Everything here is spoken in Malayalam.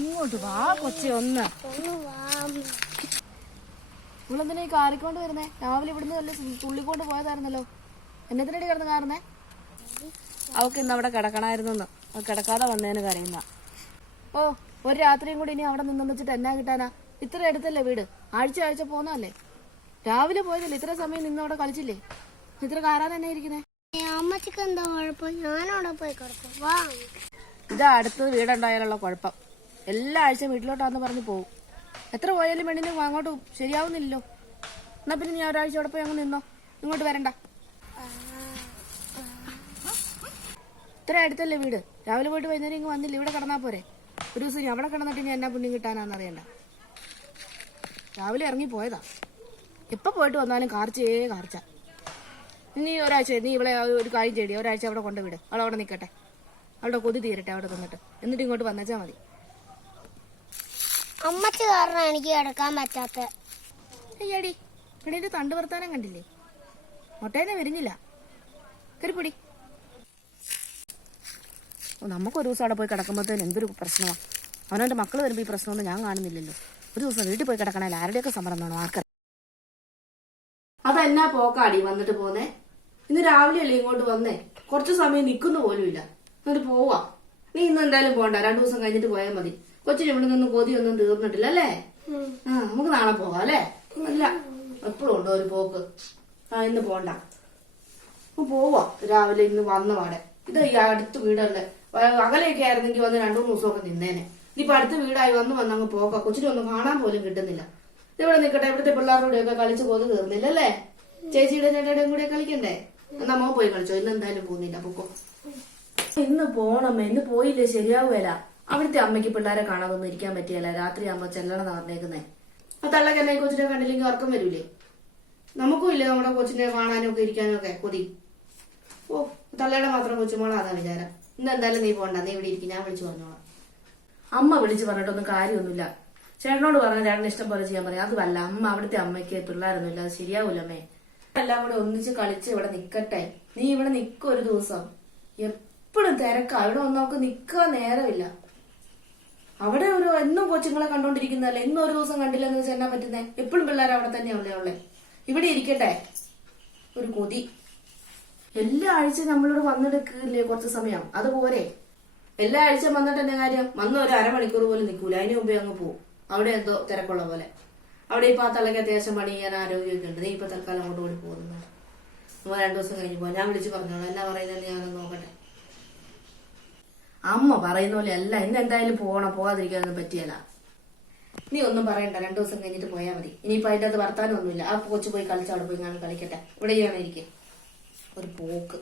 ഇങ്ങോട്ട് വാ കൊച്ചി ഒന്ന്. ഇവളെന്തിനാ ഈ കാറിക്കൊണ്ട് വരുന്നേ? രാവിലെ ഇവിടുന്ന് വല്ല തുള്ളിക്കൊണ്ട് പോയതായിരുന്നല്ലോ. എന്നതിനടി കിടന്ന് കാറുന്നേ? അവക്ക് ഇന്ന് അവിടെ കിടക്കണമായിരുന്നെന്ന് കിടക്കാതെ വന്നതിന് കരയുന്ന. ഓ ഒരു രാത്രിയും കൂടി ഇനി അവിടെ നിന്നെന്ന് വെച്ചിട്ട് എന്നാ കിട്ടാനാ? ഇത്ര അടുത്തല്ലേ വീട്? ആഴ്ച ആഴ്ച പോന്നല്ലേ രാവിലെ പോയതല്ലേ? ഇത്ര സമയം നിന്ന് അവിടെ കളിച്ചില്ലേ? ഇത്ര കാറാൻ തന്നെ ഇരിക്കുന്നേ? അമ്മച്ചിക്ക് എന്താ കുഴപ്പം? ഞാനവിടെ പോയി കിടക്കും. ഇതാ അടുത്ത് വീടുണ്ടായാലുള്ള കുഴപ്പം. എല്ലാ ആഴ്ചയും വീട്ടിലോട്ടാന്ന് പറഞ്ഞു പോകും എത്ര പോയാലും പെണ്ണിന് അങ്ങോട്ട് ശരിയാവുന്നില്ലല്ലോ. എന്നാ പിന്നെ ഞാൻ ഒരാഴ്ച അവിടെ പോയി അങ്ങ് നിന്നോ. ഇങ്ങോട്ട് വരണ്ട. ഇത്ര അടുത്തല്ലേ വീട്? രാവിലെ പോയിട്ട് വൈകുന്നേരം ഇങ്ങ് വന്നില്ല? ഇവിടെ കിടന്നാ പോരെ. ഒരു ദിവസം അവിടെ കിടന്നിട്ട് ഞാൻ എന്നാ പുണ്യം കിട്ടാനാന്ന് അറിയണ്ട. രാവിലെ ഇറങ്ങി പോയതാ. എപ്പൊ പോയിട്ട് വന്നാലും കാർച്ചേ കാർച്ച. നീ ഒരാഴ്ച നീ ഇവിടെ ഒരു കാര്യം ചെയ്തി ഒരാഴ്ച അവിടെ കൊണ്ടുവിട്. അവളവിടെ നിൽക്കട്ടെ അവിടെ കൊതി തീരട്ടെ അവിടെ തന്നിട്ട് എന്നിട്ട് ഇങ്ങോട്ട് വന്നേച്ചാ മതി. അമ്മച്ചി കാരണം എനിക്ക് കിടക്കാൻ പറ്റാത്ത അയ്യാടി പെണ്ണിന്റെ തണ്ട് വർത്താനം കണ്ടില്ലേ? മുട്ടേനെ വരുന്നില്ല കരുപ്പൊടി നമുക്ക് ഒരു ദിവസം അവിടെ പോയി കിടക്കുമ്പോഴത്തേന് എന്തൊരു പ്രശ്നമാണ് അവനവന്റെ മക്കൾ വരുമ്പോൾ ഈ പ്രശ്നമൊന്നും ഞാൻ കാണുന്നില്ലല്ലോ. ഒരു ദിവസം വീട്ടിൽ പോയി കിടക്കണേ ആരുടെയൊക്കെ സമരം വേണം? ആർക്കറിയാം? അതെന്നാ പോക്കാടി വന്നിട്ട് പോന്നേ? ഇന്ന് രാവിലെ അല്ലേ ഇങ്ങോട്ട് വന്നേ? കുറച്ച് സമയം നിൽക്കുന്ന പോലും ഇല്ല എന്നിട്ട് പോവാ. നീ ഇന്ന് എന്തായാലും പോണ്ട. രണ്ടു ദിവസം കഴിഞ്ഞിട്ട് പോയാൽ മതി. കൊച്ചിന് ഇവിടെ നിന്ന് കൊതിയൊന്നും തീർന്നിട്ടില്ല അല്ലേ? ആ നമുക്ക് നാളെ പോവാം അല്ലേ? അല്ല എപ്പോഴും ഉണ്ടോ ഒരു പോക്ക്. ആ ഇന്ന് പോണ്ട. പോവാ. രാവിലെ ഇന്ന് വന്ന പാടെ ഇത് ഈ അടുത്ത വീടല്ലേ? അകലെയൊക്കെ ആയിരുന്നെങ്കിൽ വന്ന് രണ്ടു മൂന്ന് ദിവസമൊക്കെ നിന്നേനെ. ഇനിയിപ്പൊ അടുത്ത വീടായി വന്ന് വന്ന് അങ്ങ് പോക്ക കൊച്ചിനെ ഒന്നും കാണാൻ പോലും കിട്ടുന്നില്ല. ഇവിടെ നിൽക്കട്ടെ ഇവിടുത്തെ പിള്ളേരുടെ ഒക്കെ കളിച്ച് കൊതു തീർന്നില്ല അല്ലേ? ചേച്ചിയുടെ ചേട്ടയുടെയും കൂടെ കളിക്കണ്ടേ? എന്നാ മോ പോയി കളിച്ചോ. ഇന്ന് എന്തായാലും പോകുന്നില്ല. പൊക്കോ. ഇന്ന് പോണമ്മ ഇന്ന് പോയില്ലേ? ശരിയാവുകയില്ല അവിടുത്തെ അമ്മയ്ക്ക് പിള്ളേരെ കാണാതൊന്നും ഇരിക്കാൻ പറ്റിയല്ല. രാത്രി ആകുമ്പോ ചെല്ലണം പറഞ്ഞേക്കുന്നേ ആ തള്ളക്ക് എന്നെ കൊച്ചിനെ കണ്ടില്ലെങ്കിൽ ഉറക്കം വരൂലേ? നമുക്കും ഇല്ലേ നമ്മുടെ കൊച്ചിനെ കാണാനും ഒക്കെ ഇരിക്കാനും ഒക്കെ കൊതി? ഓ തള്ളയുടെ മാത്രം കൊച്ചുമോളാ അതാ വിചാരം. ഇന്ന് എന്തായാലും നീ പോണ്ട. നീ ഇവിടെ ഇരിക്കും. ഞാൻ വിളിച്ചു പറഞ്ഞോളാം. അമ്മ വിളിച്ചു പറഞ്ഞിട്ടൊന്നും കാര്യമൊന്നുമില്ല. ചേട്ടനോട് പറഞ്ഞ ചേട്ടന് ഇഷ്ടം പോലെ ചെയ്യാൻ പറയാം. അതുമല്ല അമ്മ അവിടുത്തെ അമ്മയ്ക്ക് പിള്ളേരൊന്നും ഇല്ല അത് ശരിയാവൂലമ്മേ. എല്ലാം കൂടെ ഒന്നിച്ച് കളിച്ച് ഇവിടെ നിക്കട്ടെ. നീ ഇവിടെ നിക്ക ഒരു ദിവസം. എപ്പോഴും തിരക്കാ. ഇവിടെ ഒന്നും നമുക്ക് നിക്കാൻ നേരമില്ല. അവിടെ ഒരു എന്നും കൊച്ചുങ്ങളെ കണ്ടോണ്ടിരിക്കുന്നതല്ലേ? ഇന്നും ഒരു ദിവസം കണ്ടില്ലെന്ന് വെച്ചാൽ എന്നാ പറ്റുന്നേ? എപ്പോഴും പിള്ളേർ അവിടെ തന്നെയാണല്ലേ ഉള്ളേ ഇവിടെ ഇരിക്കട്ടെ. ഒരു കൊതി. എല്ലാ ആഴ്ച നമ്മളിവിടെ വന്നെടുക്കില്ലേ കുറച്ച് സമയം? അതുപോലെ എല്ലാ ആഴ്ച വന്നിട്ട് എന്നെ കാര്യം? വന്ന ഒരു അരമണിക്കൂർ പോലും നിൽക്കൂല. അതിന് മുമ്പേ അങ്ങ് പോകും അവിടെ എന്തോ തിരക്കുള്ള പോലെ. അവിടെ ഇപ്പൊ ആ തലയ്ക്ക് അത്യാവശ്യം പണി ചെയ്യാൻ ആരോഗ്യമൊക്കെ ഉണ്ട്. നീ ഇപ്പൊ തൽക്കാലം അങ്ങോട്ട് കൂടി പോകുന്നു നമ്മൾ രണ്ടു ദിവസം കഴിഞ്ഞ് പോവാം ഞാൻ വിളിച്ച് പറഞ്ഞോളാം. എന്നാ പറയുന്നത് ഞാനൊന്ന് നോക്കട്ടെ. അമ്മ പറയുന്ന പോലെ അല്ല ഇന്ന് എന്തായാലും പോകണം പോകാതിരിക്കാനൊന്നും പറ്റിയല്ല. നീ ഒന്നും പറയണ്ട രണ്ടു ദിവസം കഴിഞ്ഞിട്ട് പോയാൽ മതി. ഇനിയിപ്പോ അതിന്റെ അത് വർത്താനം ഒന്നുമില്ല ആ പോച്ച് പോയി കളിച്ച് അവിടെ പോയി ഞാൻ കളിക്കട്ടെ. ഇവിടെ ചെയ്യാനായിരിക്കും ഒരു പോക്ക്.